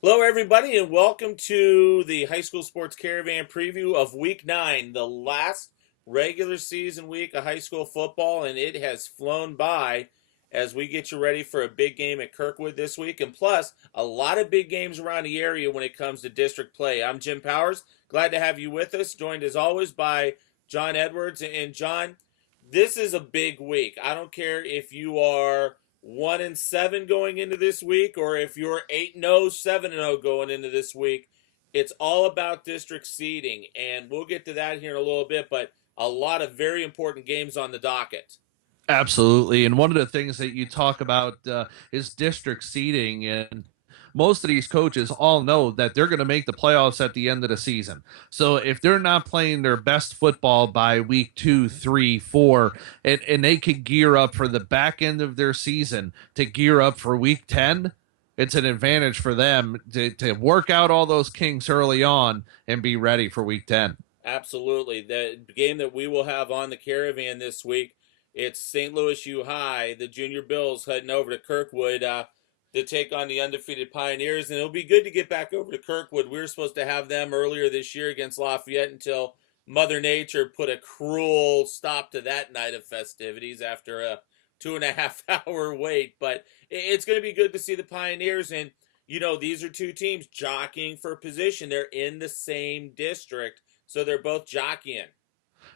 Hello, everybody, and welcome to the High School Sports Caravan preview of Week 9, the last regular season week of high school football, and it has flown by as we get you ready for a big game at Kirkwood this week, and plus a lot of big games around the area when it comes to district play. I'm Jim Powers, glad to have you with us, joined as always by John Edwards. And John, this is a big week. I don't care if you are 1-7 going into this week, or if you're 8-0, 7-0 going into this week. It's all about district seeding, and we'll get to that here in a little bit, but a lot of very important games on the docket. Absolutely. And one of the things that you talk about is district seating. And most of these coaches all know that they're going to make the playoffs at the end of the season. So if they're not playing their best football by week 2, 3, 4, and they can gear up for the back end of their season to gear up for week 10, it's an advantage for them to work out all those kinks early on and be ready for week 10. Absolutely. The game that we will have on the caravan this week, it's St. Louis U High, the Junior Bills heading over to Kirkwood to take on the undefeated Pioneers. And it'll be good to get back over to Kirkwood. We were supposed to have them earlier this year against Lafayette until Mother Nature put a cruel stop to that night of festivities after a 2.5 hour wait. But it's going to be good to see the Pioneers. And, these are two teams jockeying for position. They're in the same district, so they're both jockeying.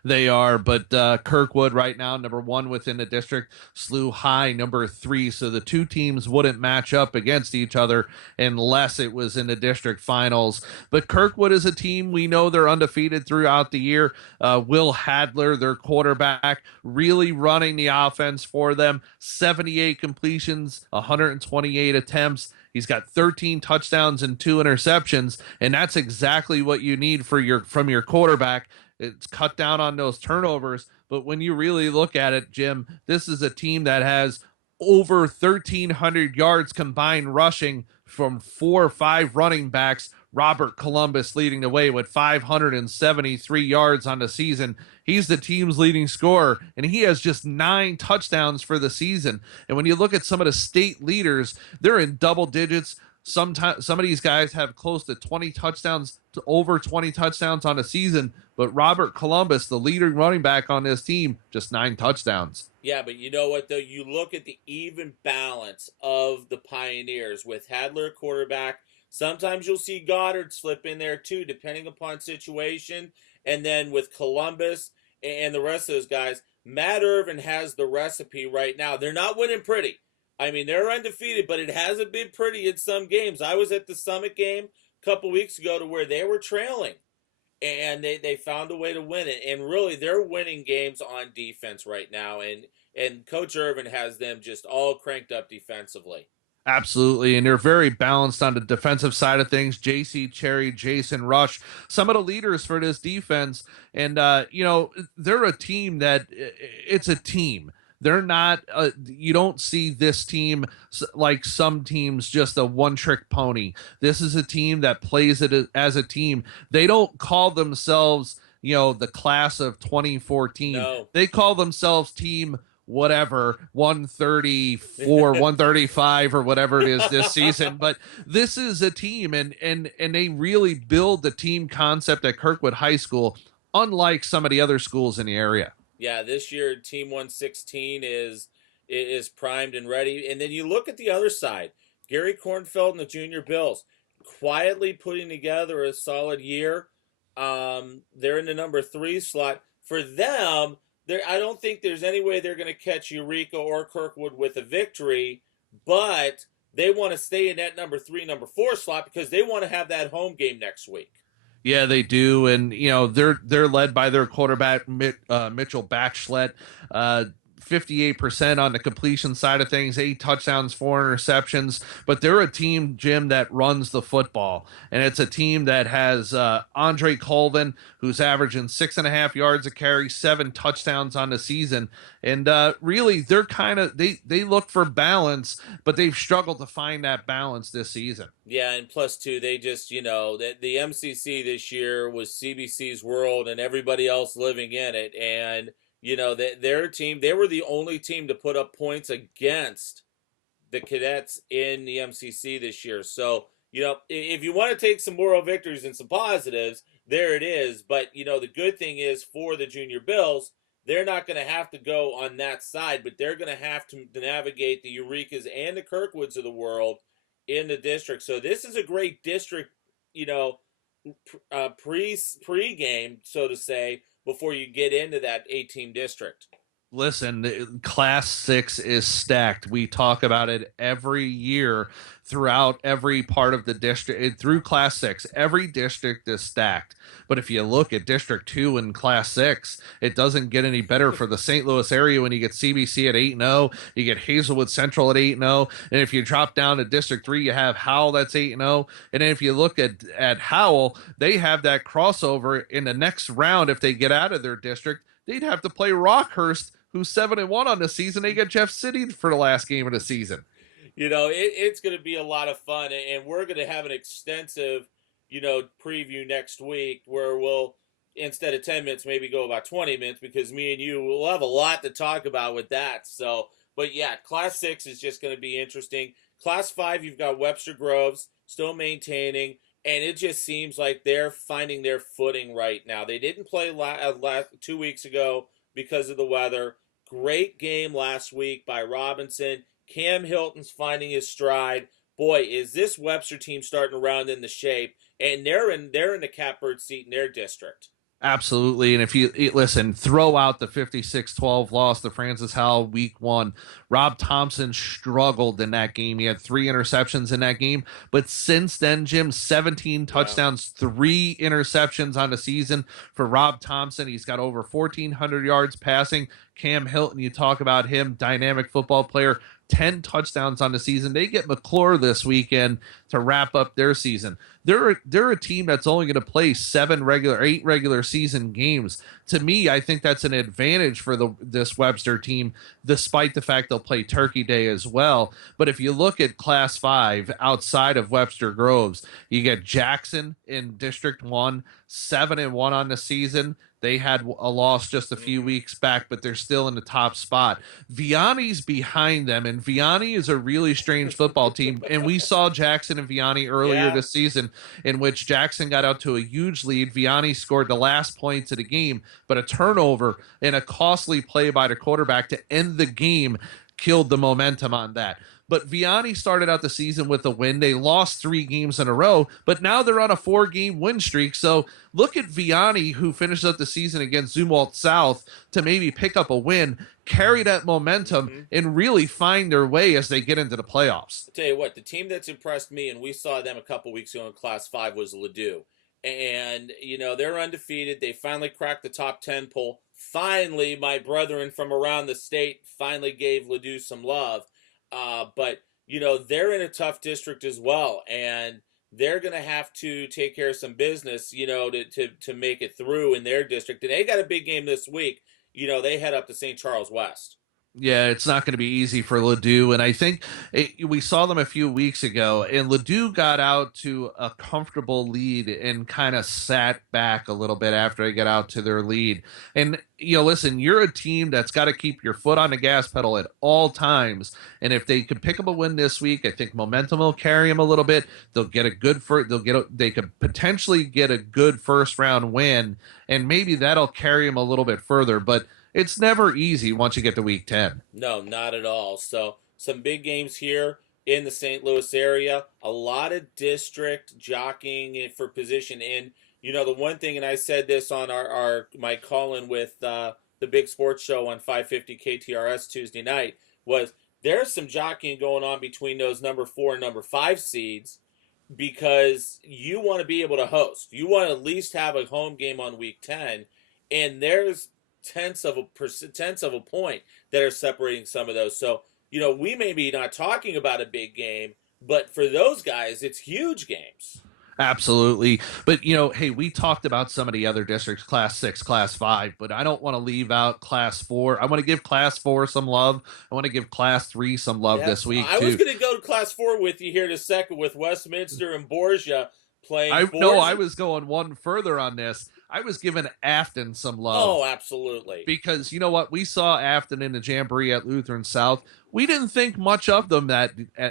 They are, but Kirkwood right now, number one within the district, SLU High, number three. So the two teams wouldn't match up against each other unless it was in the district finals. But Kirkwood is a team, we know they're undefeated throughout the year. Will Hadler, their quarterback, really running the offense for them. 78 completions, 128 attempts. He's got 13 touchdowns and 2 interceptions, and that's exactly what you need from your quarterback. It's cut down on those turnovers, but when you really look at it, Jim, this is a team that has over 1,300 yards combined rushing from 4 or 5 running backs. Robert Columbus leading the way with 573 yards on the season. He's the team's leading scorer, and he has just 9 touchdowns for the season. And when you look at some of the state leaders, they're in double digits. Sometimes some of these guys have close to 20 touchdowns to over 20 touchdowns on a season, but Robert Columbus, the leading running back on this team, just 9 touchdowns. Yeah, but you know what, though? You look at the even balance of the Pioneers with Hadler quarterback. Sometimes you'll see Goddard slip in there too, depending upon situation. And then with Columbus and the rest of those guys, Matt Irvin has the recipe right now. They're not winning pretty. I mean, they're undefeated, but it hasn't been pretty in some games. I was at the Summit game a couple weeks ago to where they were trailing and they found a way to win it. And really, they're winning games on defense right now. And Coach Irvin has them just all cranked up defensively. Absolutely, and they're very balanced on the defensive side of things. J.C. Cherry, Jason Rush, some of the leaders for this defense, and they're a team that it's a team. They're not. You don't see this team like some teams, just a one-trick pony. This is a team that plays it as a team. They don't call themselves, the class of 2014. No. They call themselves team whatever 134 135 or whatever it is this season, but this is a team, and they really build the team concept at Kirkwood High School unlike some of the other schools in the area. Yeah, this year Team 116 is primed and ready. And then you look at the other side. Gary Kornfeld and the Junior Bills quietly putting together a solid year. They're in the number 3 slot. For them, I don't think there's any way they're going to catch Eureka or Kirkwood with a victory, but they want to stay in that number 3, number 4 slot because they want to have that home game next week. Yeah, they do, and they're led by their quarterback Mitchell Batchlet. 58% on the completion side of things, 8 touchdowns, 4 interceptions. But they're a team, Jim, that runs the football. And it's a team that has Andre Colvin, who's averaging 6.5 yards a carry, 7 touchdowns on the season. And really, they're they look for balance, but they've struggled to find that balance this season. Yeah, and plus two, they just the MCC this year was CBC's world and everybody else living in it, and their team, they were the only team to put up points against the cadets in the MCC this year. So If you want to take some moral victories and some positives, there it is. But the good thing is for the Junior Bills, they're not going to have to go on that side, but they're going to have to navigate the Eurekas and the Kirkwoods of the world in the district. So this is a great district, you know, pre game, so to say, before you get into that 8-team district. Listen, Class 6 is stacked. We talk about it every year throughout every part of the district. Through Class 6, every district is stacked. But if you look at District 2 and Class 6, it doesn't get any better for the St. Louis area when you get CBC at 8-0, you get Hazelwood Central at 8-0, and if you drop down to District 3, you have Howell that's 8-0. And then if you look at Howell, they have that crossover in the next round. If they get out of their district, they'd have to play Rockhurst, who's 7-1 on the season. They get Jeff City for the last game of the season. It's going to be a lot of fun, and we're going to have an extensive, preview next week where we'll, instead of 10 minutes, maybe go about 20 minutes because me and you will have a lot to talk about with that. So, but yeah, Class 6 is just going to be interesting. Class 5, you've got Webster Groves still maintaining, and it just seems like they're finding their footing right now. They didn't play last 2 weeks ago because of the weather. Great game last week by Robinson. Cam Hilton's finding his stride. Boy, is this Webster team starting to round into shape, and they're in the catbird seat in their district. Absolutely. And if you listen, throw out the 56-12 loss to Francis Howell week 1. Rob Thompson struggled in that game. He had 3 interceptions in that game. But since then, Jim, 17 touchdowns, 3 interceptions on the season for Rob Thompson. He's got over 1,400 yards passing. Cam Hilton, you talk about him, dynamic football player, 10 touchdowns on the season. They get McClure this weekend to wrap up their season. They're a team that's only going to play 8 regular season games. To me, I think that's an advantage for this Webster team, despite the fact they'll play Turkey Day as well. But if you look at Class 5 outside of Webster Groves, you get Jackson in District 1, 7-1 on the season. They had a loss just a few weeks back, but they're still in the top spot. Vianney's behind them, and Vianney is a really strange football team. And we saw Jackson and Vianney earlier this season, in which Jackson got out to a huge lead. Vianney scored the last points of the game, but a turnover and a costly play by the quarterback to end the game killed the momentum on that. But Vianney started out the season with a win. They lost 3 games in a row, but now they're on a 4-game win streak. So look at Vianney, who finished up the season against Zumwalt South, to maybe pick up a win, carry that momentum, and really find their way as they get into the playoffs. I'll tell you what, the team that's impressed me, and we saw them a couple weeks ago in Class 5, was Ladue. And, they're undefeated. They finally cracked the top 10 poll. Finally, my brethren from around the state finally gave Ladue some love. But they're in a tough district as well, and they're going to have to take care of some business, to make it through in their district. And they got a big game this week. They head up to St. Charles West. Yeah, it's not going to be easy for Ladue, and I think we saw them a few weeks ago, and Ladue got out to a comfortable lead and kind of sat back a little bit after they got out to their lead. And listen, you're a team that's got to keep your foot on the gas pedal at all times, and if they could pick up a win this week, I think momentum will carry them a little bit. They'll get a good they could potentially get a good first round win, and maybe that'll carry them a little bit further, but it's never easy once you get to week 10. No, not at all. So some big games here in the St. Louis area. A lot of district jockeying for position. And, the one thing, and I said this on my call-in with the Big Sports Show on 550 KTRS Tuesday night, was there's some jockeying going on between those number 4 and number 5 seeds because you want to be able to host. You want to at least have a home game on week 10. And there's tenths of a point that are separating some of those. So, we may be not talking about a big game, but for those guys, it's huge games. Absolutely. But, hey, we talked about some of the other districts, Class 6, Class 5, but I don't want to leave out Class 4. I want to give Class 4 some love. I want to give Class 3 some love this week, too. I was going to go to Class 4 with you here in a second with Westminster and Borgia playing. I was going one further on this. I was giving Afton some love. Oh, absolutely. Because you know what, we saw Afton in the Jamboree at Lutheran South. We didn't think much of them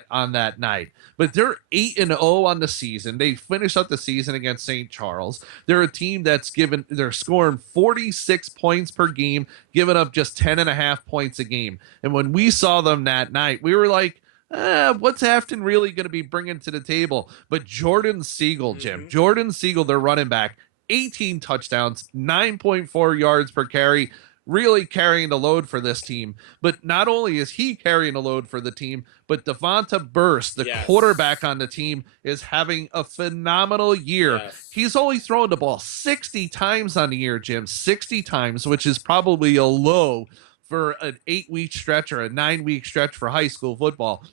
on that night, but they're 8-0 on the season. They finished up the season against St. Charles. They're a team they're scoring 46 points per game, giving up just 10.5 points a game. And when we saw them that night, we were like, what's Afton really going to be bringing to the table? But Jordan Siegel, Jim, Jordan Siegel, their running back, 18 touchdowns, 9.4 yards per carry, really carrying the load for this team. But not only is he carrying the load for the team, but Devonta Burst, the quarterback on the team, is having a phenomenal year. Yes. He's only thrown the ball 60 times on the year, Jim, 60 times, which is probably a low for an 8-week stretch or a 9-week stretch for high school football.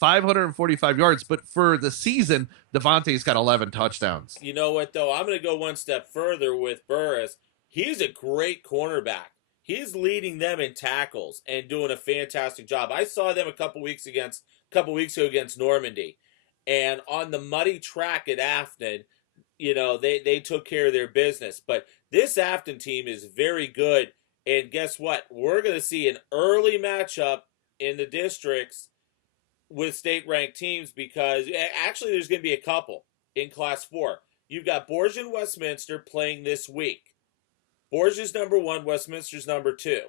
545 yards, but for the season, Devontae's got 11 touchdowns. You know what, though? I'm going to go one step further with Burris. He's a great cornerback. He's leading them in tackles and doing a fantastic job. I saw them a couple weeks ago against Normandy, and on the muddy track at Afton, they took care of their business. But this Afton team is very good, and guess what? We're going to see an early matchup in the districts with state-ranked teams, because actually there's going to be a couple in Class 4. You've got Borgia and Westminster playing this week. Borgia's number 1, Westminster's number 2.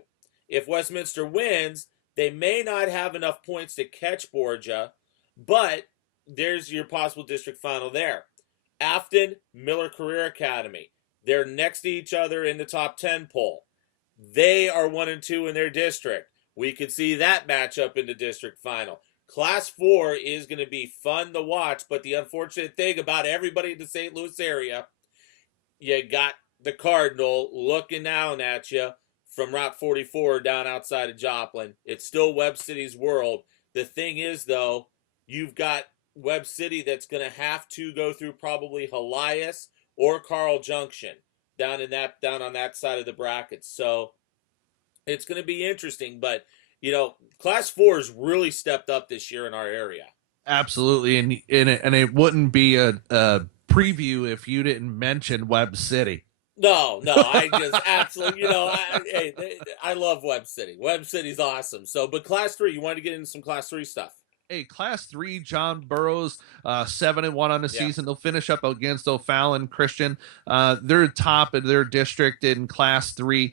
If Westminster wins, they may not have enough points to catch Borgia, but there's your possible district final there. Afton, Miller Career Academy. They're next to each other in the top 10 poll. They are 1 and 2 in their district. We could see that matchup in the district final. Class 4 is going to be fun to watch, but the unfortunate thing about everybody in the St. Louis area, you got the Cardinal looking down at you from Route 44 down outside of Joplin. It's still Webb City's world. The thing is, though, you've got Webb City that's going to have to go through probably Helias or Carl Junction down on that side of the bracket. So it's going to be interesting, but Class 4 has really stepped up this year in our area. Absolutely, and it wouldn't be a preview if you didn't mention Webb City. No, I just absolutely, I love Webb City. Webb City's awesome. So, but Class 3, you wanted to get into some Class 3 stuff. Hey, Class 3, John Burroughs, 7-1 on the season. They'll finish up against O'Fallon Christian. They're top of their district in Class 3.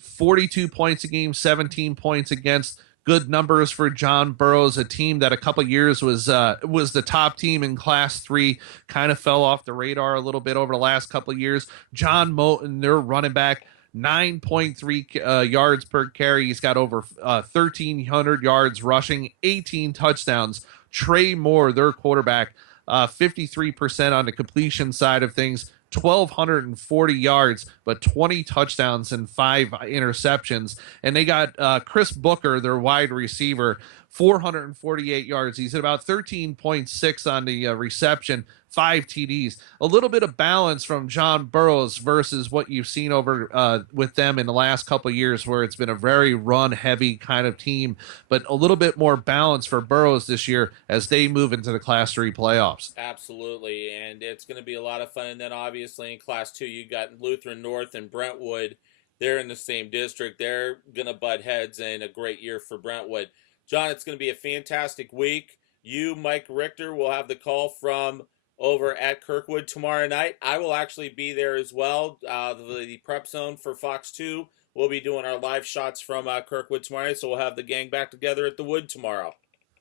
42 points a game, 17 points against. Good numbers for John Burroughs, a team that a couple years was the top team in Class 3, kind of fell off the radar a little bit over the last couple of years. John Moulton, their running back, 9.3 yards per carry. He's got over 1,300 yards rushing, 18 touchdowns. Trey Moore, their quarterback, 53% on the completion side of things, 1,240 yards, but 20 touchdowns and 5 interceptions. And they got Chris Booker, their wide receiver, 448 yards. He's at about 13.6 on the reception, 5 TDs. A little bit of balance from John Burroughs versus what you've seen over with them in the last couple of years, where it's been a very run-heavy kind of team, but a little bit more balance for Burroughs this year as they move into the Class 3 playoffs. Absolutely, and it's going to be a lot of fun. And then obviously in Class 2, you got Lutheran North and Brentwood. They're in the same district. They're going to butt heads, and a great year for Brentwood. John, it's going to be a fantastic week. You, Mike Richter, will have the call from over at Kirkwood tomorrow night. I will actually be there as well. The prep zone for Fox 2, we'll be doing our live shots from Kirkwood tomorrow night, so we'll have the gang back together at the Wood tomorrow.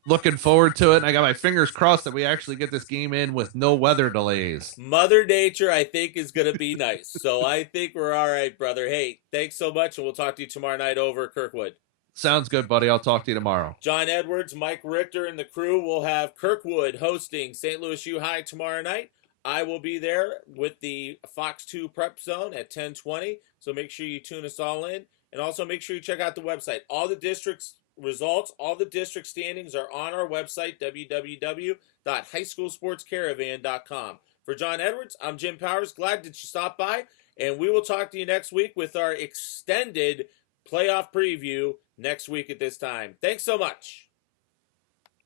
Looking forward to it, and I got my fingers crossed that we actually get this game in with no weather delays. Mother Nature, I think, is going to be nice. So I think we're all right, brother. Hey, thanks so much, and we'll talk to you tomorrow night over at Kirkwood. Sounds good, buddy. I'll talk to you tomorrow. John Edwards, Mike Richter, and the crew will have Kirkwood hosting St. Louis U High tomorrow night. I will be there with the Fox 2 prep zone at 10:20, so make sure you tune us all in. And also make sure you check out the website. All the districts' results, all the district standings are on our website, www.highschoolsportscaravan.com. For John Edwards, I'm Jim Powers. Glad that you stopped by, and we will talk to you next week with our extended playoff preview next week at this time. Thanks so much.